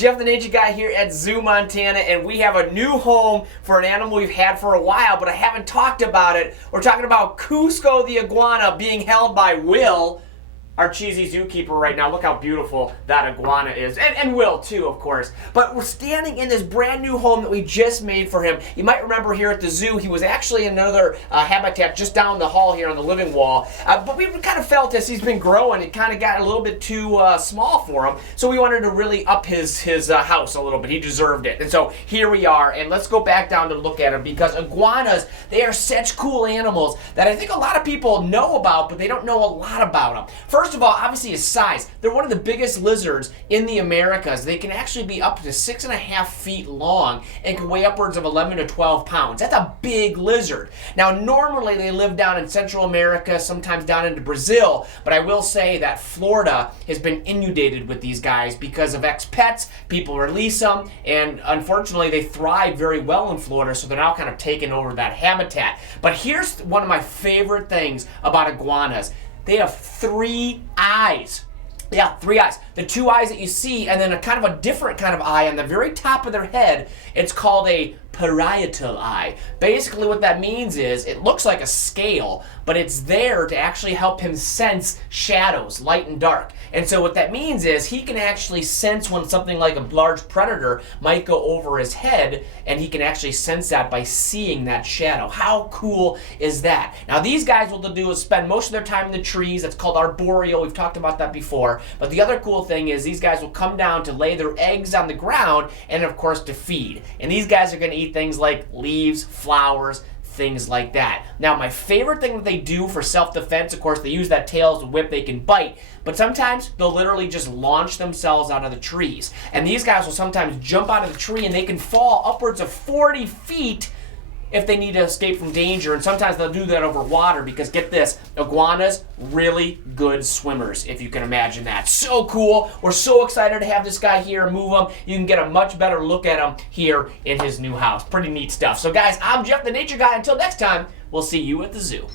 Jeff the Nature Guy here at Zoo Montana, and we have a new home for an animal we've had for a while, but I haven't talked about it. We're talking about Cusco the iguana being held by Will, our cheesy zookeeper right now. Look how beautiful that iguana is. And Will too, of course. But we're standing in this brand new home that we just made for him. You might remember here at the zoo, he was actually in another habitat just down the hall here on the living wall. But we kind of felt as he's been growing, it kind of got a little bit too small for him. So we wanted to really up his house a little bit. He deserved it. And so here we are. And let's go back down to look at him, because iguanas, they are such cool animals that I think a lot of people know about, but they don't know a lot about them. First of all, obviously his size. They're one of the biggest lizards in the Americas. They can actually be up to 6.5 feet long and can weigh upwards of 11 to 12 pounds. That's a big lizard. Now, normally they live down in Central America, sometimes down into Brazil, but I will say that Florida has been inundated with these guys because of ex-pets. People release them, and unfortunately they thrive very well in Florida, so they're now kind of taking over that habitat. But here's one of my favorite things about iguanas. They have 3 eyes. Yeah, 3 eyes. The 2 eyes that you see, and then a kind of a different kind of eye on the very top of their head. It's called a parietal eye. Basically what that means is it looks like a scale, but it's there to actually help him sense shadows, light and dark. And so what that means is he can actually sense when something like a large predator might go over his head, and he can actually sense that by seeing that shadow. How cool is that? Now these guys, what they'll do is spend most of their time in the trees. That's called arboreal. We've talked about that before. But the other cool thing is these guys will come down to lay their eggs on the ground and of course to feed. And these guys are going to eat things like leaves, flowers, things like that. Now, my favorite thing that they do for self-defense, of course, they use that tail as a whip. They can bite, but sometimes they'll literally just launch themselves out of the trees. And these guys will sometimes jump out of the tree, and they can fall upwards of 40 feet if they need to escape from danger. And sometimes they'll do that over water, because get this, iguanas, really good swimmers, if you can imagine that. So cool. We're so excited to have this guy here and move him. You can get a much better look at him here in his new house. Pretty neat stuff. So guys, I'm Jeff the Nature Guy. Until next time, we'll see you at the zoo.